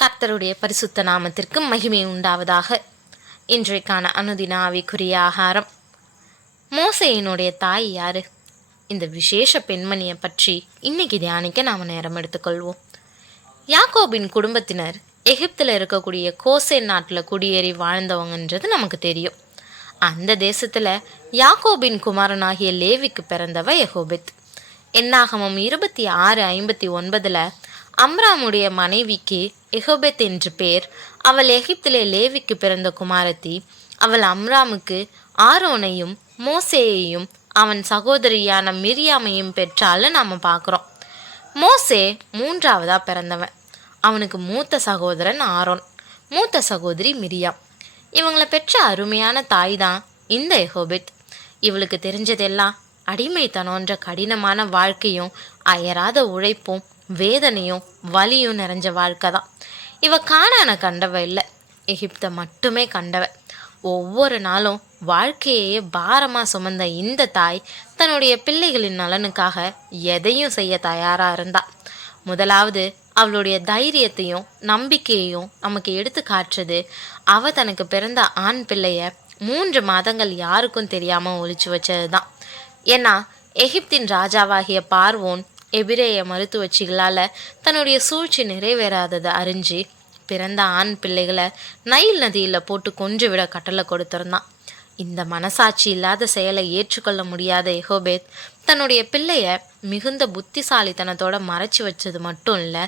கர்த்தருடைய பரிசுத்த நாமத்திற்கு மகிமை உண்டாவதாக. இன்றைக்கான அனுதின ஆவிக்குரிய ஆகாரம். மோசேயினுடைய தாய் யாரு? இந்த விசேஷ பெண்மணியை பற்றி இன்னைக்கு தியானிக்க நாம் நேரம் எடுத்துக்கொள்வோம். யாக்கோபின் குடும்பத்தினர் எகிப்தில் இருக்கக்கூடிய கோசேன் நாட்டில் குடியேறி வாழ்ந்தவங்கன்றது நமக்கு தெரியும். அந்த தேசத்தில் யாக்கோபின் குமாரனாகிய லேவிக்கு பிறந்தவ யெகோபெத். என்னாகமம் 26:59 அம்ராமுடைய மனைவிக்கு யெகோபெத் என்று பேர். அவள் எகிப்திலே லேவிக்கு பிறந்த குமாரத்தி. அவள் அம்ராமுக்கு ஆரோனையும் மோசேயையும் அவன் சகோதரியான மிரியாமையும் பெற்றாலும் நாம் பார்க்குறோம். மோசே 3ஆவதாக பிறந்தவன். அவனுக்கு மூத்த சகோதரன் ஆரோன், மூத்த சகோதரி மிரியாம். இவங்களை பெற்ற அருமையான தாய் தான் இந்த யெகோபெத். இவளுக்கு தெரிஞ்சதெல்லாம் அடிமைத்தனன்ற கடினமான வாழ்க்கையும் அயராத உழைப்பும் வேதனையும் வலியும் நிறைஞ்ச வாழ்க்கை தான். இவ கானானை கண்டவ இல்லை, எகிப்தை மட்டுமே கண்டவ. ஒவ்வொரு நாளும் வாழ்க்கையே பாரமாக சுமந்த இந்த தாய் தன்னுடைய பிள்ளைகளின் நலனுக்காக எதையும் செய்ய தயாராக இருந்தா. முதலாவது அவளுடைய தைரியத்தையும் நம்பிக்கையையும் நமக்கு எடுத்து காட்டுறது அவ தனக்கு பிறந்த ஆண் பிள்ளைய 3 மாதங்கள் யாருக்கும் தெரியாமல் ஒழிச்சு வச்சது தான். ஏன்னா எகிப்தின் ராஜாவாகிய பார்வோன் எபிரேய மருத்துவச்சிகளால் தன்னுடைய சூழ்ச்சி நிறைவேறாததை அறிஞ்சு பிறந்த ஆண் பிள்ளைகளை நைல் நதியில் போட்டு கொன்று விட கட்டளை கொடுத்துருந்தான். இந்த மனசாட்சி இல்லாத செயலை ஏற்றுக்கொள்ள முடியாத யெகோபெத் தன்னுடைய பிள்ளைய மிகுந்த புத்திசாலித்தனத்தோட மறைச்சி வச்சது மட்டும் இல்லை,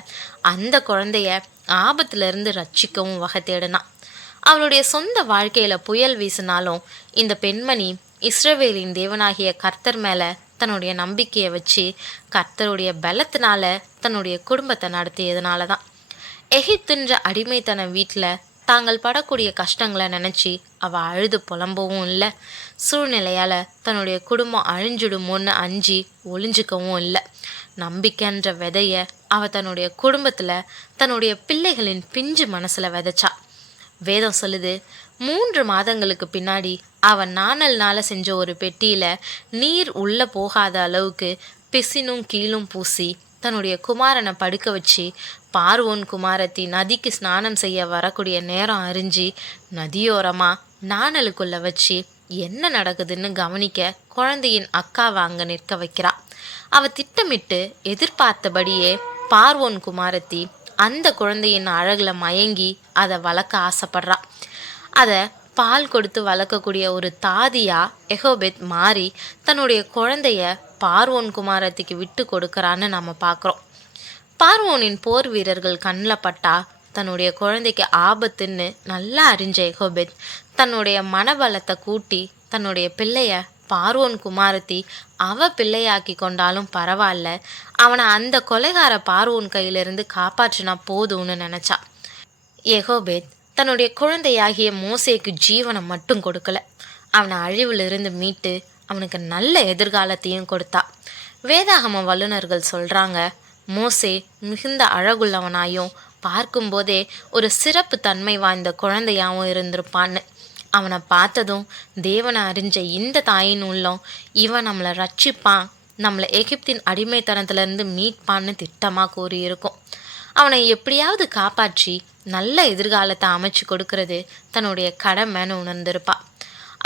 அந்த குழந்தைய ஆபத்திலிருந்து ரட்சிக்கவும் வகை தேடினான். அவளுடைய சொந்த வாழ்க்கையில் புயல் வீசினாலும் இந்த பெண்மணி இஸ்ரவேலின் தேவனாகிய கர்த்தர் மேலே தன்னுடைய நம்பிக்கையை வச்சு கர்த்தருடைய பலத்தினால தன்னுடைய குடும்பத்தை நடத்தியதுனால தான். எகிப்துன்ற அடிமைத்தன வீட்டில் தாங்கள் படக்கூடிய கஷ்டங்களை நினச்சி அவள் அழுது புலம்பவும் இல்லை, சூழ்நிலையால் தன்னுடைய குடும்பம் அழிஞ்சிடுமோன்னு அஞ்சி ஒளிஞ்சிக்கவும் இல்லை. நம்பிக்கைன்ற விதையை அவள் தன்னுடைய குடும்பத்தில் தன்னுடைய பிள்ளைகளின் பிஞ்சு மனசில் விதைச்சா. வேதம் சொல்லுது, 3 மாதங்களுக்கு பின்னாடி அவன் நாணல்னால செஞ்ச ஒரு பெட்டியில் நீர் உள்ளே போகாத அளவுக்கு பிசினும் கீழும் பூசி தன்னுடைய குமாரனை படுக்க வச்சு பார்வோன் குமாரத்தி நதிக்கு ஸ்நானம் செய்ய வரக்கூடிய நேரம் அறிஞ்சு நதியோரமாக நாணலுக்குள்ளே வச்சு என்ன நடக்குதுன்னு கவனிக்க குழந்தையின் அக்காவை அங்கே நிற்க வைக்கிறா. அவள் திட்டமிட்டு எதிர்பார்த்தபடியே பார்வோன் குமாரத்தி அந்த குழந்தையின் அழகில் மயங்கி அதை வளர்க்க ஆசைப்படுறா. அதை பால் கொடுத்து வளர்க்கக்கூடிய ஒரு தாதியா யெகோபெத் மாறி தன்னுடைய குழந்தைய பார்வோன் குமாரத்திக்கு விட்டு கொடுக்கறான்னு நம்ம பார்க்குறோம். பார்வோனின் போர் வீரர்கள் கண்ணில் பட்டா தன்னுடைய குழந்தைக்கு ஆபத்துன்னு நல்லா அறிஞ்ச யெகோபெத் தன்னுடைய மனபலத்தை கூட்டி தன்னுடைய பிள்ளைய பார்வோன் குமாரத்தி அவ பிள்ளையாக்கி கொண்டாலும் பரவாயில்ல, அவனை அந்த கொலைகார பார்வோன் கையிலிருந்து காப்பாற்றினா போதும்னு நினச்சா. யெகோபெத் தன்னுடைய குழந்தையாகிய மோசேக்கு ஜீவனை மட்டும் கொடுக்கல, அவனை அழிவிலிருந்து மீட்டு அவனுக்கு நல்ல எதிர்காலத்தையும் கொடுத்தா. வேதாகம வல்லுநர்கள் சொல்கிறாங்க, மோசே மிகுந்த அழகுள்ளவனாயும் பார்க்கும்போதே ஒரு சிறப்பு தன்மை வாய்ந்த குழந்தையாகவும் இருந்திருப்பான்னு. அவனை பார்த்ததும் தேவனை அறிஞ்ச இந்த தாயின் உள்ளம் இவன் நம்மளை ரட்சிப்பான், நம்மளை எகிப்தின் அடிமைத்தனத்திலேருந்து மீட்பான்னு திட்டமாக கூறியிருக்கும். அவனை எப்படியாவது காப்பாற்றி நல்ல எதிர்காலத்தை அமைச்சு கொடுக்கறது தன்னுடைய கடமைன்னு உணர்ந்திருப்பா.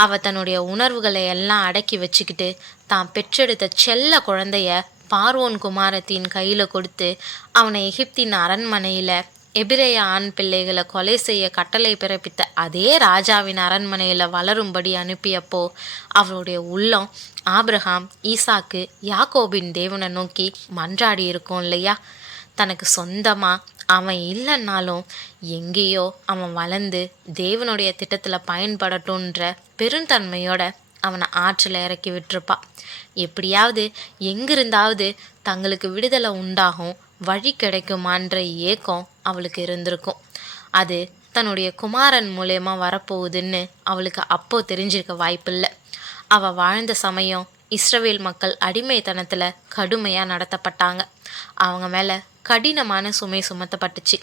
அவள் தன்னுடைய உணர்வுகளை எல்லாம் அடக்கி வச்சுக்கிட்டு தான் பெற்றெடுத்த செல்ல குழந்தைய பார்வோன் குமாரத்தின் கையில் கொடுத்து அவனை எகிப்தின் அரண்மனையில் எபிரேய ஆண் பிள்ளைகளை கொலை செய்ய கட்டளை பிறப்பித்த அதே ராஜாவின் அரண்மனையில் வளரும்படி அனுப்பியப்போ அவளுடைய உள்ளம் ஆபிரகாம், ஈசாக்கு, யாக்கோபின் தேவனை நோக்கி மன்றாடி இருக்கும் இல்லையா? தனக்கு சொந்தமாக அவன் இல்லைன்னாலும் எங்கேயோ அவன் வளர்ந்து தேவனுடைய திட்டத்தில் பயன்படட்டுன்ற பெருந்தன்மையோட அவனை ஆற்றில் இறக்கி விட்டுருப்பா. எப்படியாவது எங்கிருந்தாவது தங்களுக்கு விடுதலை உண்டாகும், வழி கிடைக்குமான்ற ஏக்கம் அவளுக்கு இருந்திருக்கும். அது தன்னுடைய குமாரன் மூலயமா வரப்போகுதுன்னு அவளுக்கு அப்போ தெரிஞ்சிருக்க வாய்ப்பில்லை. அவள் வாழ்ந்த சமயம் இஸ்ரவேல் மக்கள் அடிமைத்தனத்தில் கடுமையாக நடத்தப்பட்டாங்க. அவங்க மேலே கடினமான சுமை சுமத்தப்பட்டுச்சு.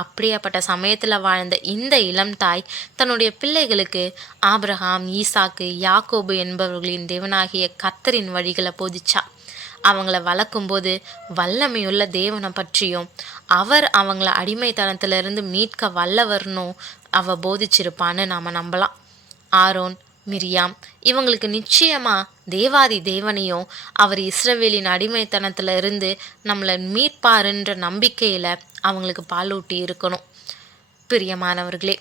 அப்படியாப்பட்ட சமயத்தில் வாழ்ந்த இந்த இளம் தாய் தன்னுடைய பிள்ளைகளுக்கு ஆபிரகாம், ஈசாக்கு, யாக்கோபு என்பவர்களின் தேவனாகிய கர்த்தரின் வழிகளை போதிச்சா. அவங்கள வளர்க்கும்போது வல்லமையுள்ள தேவனை பற்றியும் அவர் அவங்கள அடிமைத்தனத்திலிருந்து மீட்க வல்லவர்னும் அவ போதிச்சிருப்பான்னு நாம் நம்பலாம். ஆரோன், மிரியாம் இவங்களுக்கு நிச்சயமாக தேவாதி தேவனையும் அவர் இஸ்ரவேலின் அடிமைத்தனத்தில் இருந்து நம்மளை மீட்பாருன்ற நம்பிக்கையில் அவங்களுக்கு பாலூட்டி இருக்கணும். பிரியமானவர்களே,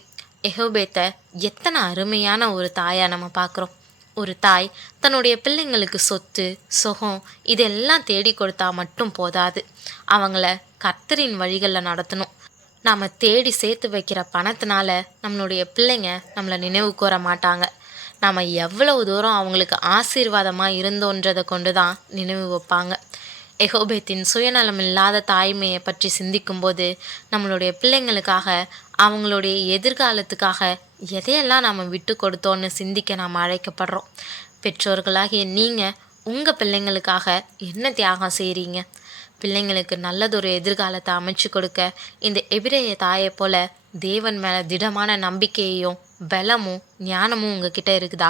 எஹோபேத்தை எத்தனை அருமையான ஒரு தாயாக நம்ம பார்க்குறோம். ஒரு தாய் தன்னுடைய பிள்ளைங்களுக்கு சொத்து சுகம் இதெல்லாம் தேடி கொடுத்தா மட்டும் போதாது, அவங்கள கர்த்தரின் வழிகளில் நடத்தணும். நாம் தேடி சேர்த்து வைக்கிற பணத்தினால நம்மளுடைய பிள்ளைங்க நம்மளை நினைவு கூற மாட்டாங்க. நாம் எவ்வளவு தூரம் அவங்களுக்கு ஆசீர்வாதமாக இருந்தோன்றதை கொண்டு தான் நினைவு வைப்பாங்க. எகோபேத்தின் சுயநலம் இல்லாத தாய்மையை பற்றி சிந்திக்கும்போது நம்மளுடைய பிள்ளைங்களுக்காக அவங்களுடைய எதிர்காலத்துக்காக எதையெல்லாம் நாம் விட்டு கொடுத்தோன்னு சிந்திக்க நாம் அழைக்கப்படுறோம். பெற்றோர்களாகிய நீங்கள் உங்கள் பிள்ளைங்களுக்காக என்ன தியாகம் செய்கிறீங்க? பிள்ளைங்களுக்கு நல்லதொரு எதிர்காலத்தை அமைச்சு கொடுக்க இந்த எபிரேய தாயை போல தேவன் மேலே திடமான நம்பிக்கையையும் பலமும் ஞானமும் உங்ககிட்ட இருக்குதா?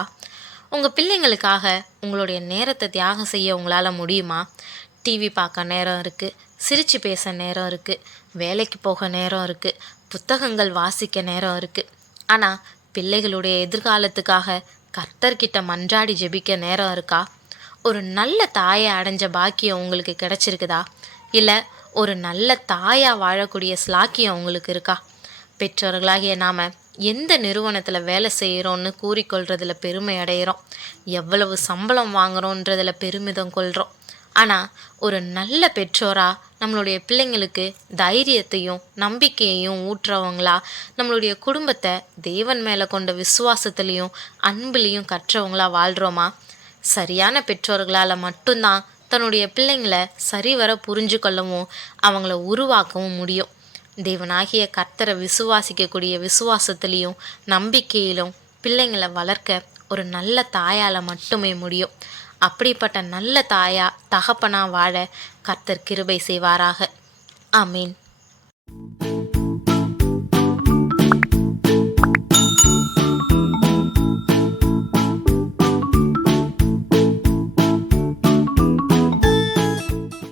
உங்கள் பிள்ளைங்களுக்காக உங்களுடைய நேரத்தை தியாகம் செய்ய உங்களால் முடியுமா? டிவி பார்க்க நேரம் இருக்குது, சிரித்து பேச நேரம் இருக்குது, வேலைக்கு போக நேரம் இருக்குது, புத்தகங்கள் வாசிக்க நேரம் இருக்குது. ஆனால் பிள்ளைகளுடைய எதிர்காலத்துக்காக கர்த்தர்கிட்ட மன்றாடி ஜெபிக்க நேரம் இருக்கா? ஒரு நல்ல தாயை அடைஞ்ச பாக்கியம் உங்களுக்கு கிடச்சிருக்குதா? இல்லை ஒரு நல்ல தாயாக வாழக்கூடிய ஸ்லாக்கியம் உங்களுக்கு இருக்கா? பெற்றோர்களாகிய நாம் எந்த நிறுவனத்தில் வேலை செய்கிறோன்னு கூறிக்கொள்றதில் பெருமை அடைகிறோம், எவ்வளவு சம்பளம் வாங்குகிறோன்றதில் பெருமிதம் கொள்கிறோம். ஆனால் ஒரு நல்ல பெற்றோராக நம்மளுடைய பிள்ளைங்களுக்கு தைரியத்தையும் நம்பிக்கையையும் ஊற்றுறவங்களா, நம்மளுடைய குடும்பத்தை தேவன் மேலே கொண்ட விசுவாசத்துலேயும் அன்புலேயும் கற்றவங்களா வாழ்கிறோமா? சரியான பெற்றோர்களால் மட்டும்தான் தன்னுடைய பிள்ளைங்களை சரிவர புரிஞ்சு கொள்ளவும் அவங்கள உருவாக்கவும் முடியும். தேவனாகிய கர்த்தரை விசுவாசிக்கக்கூடிய விசுவாசத்துலேயும் நம்பிக்கையிலும் பிள்ளைங்களை வளர்க்க ஒரு நல்ல தாயால் மட்டுமே முடியும். அப்படிப்பட்ட நல்ல தாயா தகப்பனா வாழ கர்த்தர் கிருபை செய்வாராக. ஆமீன்.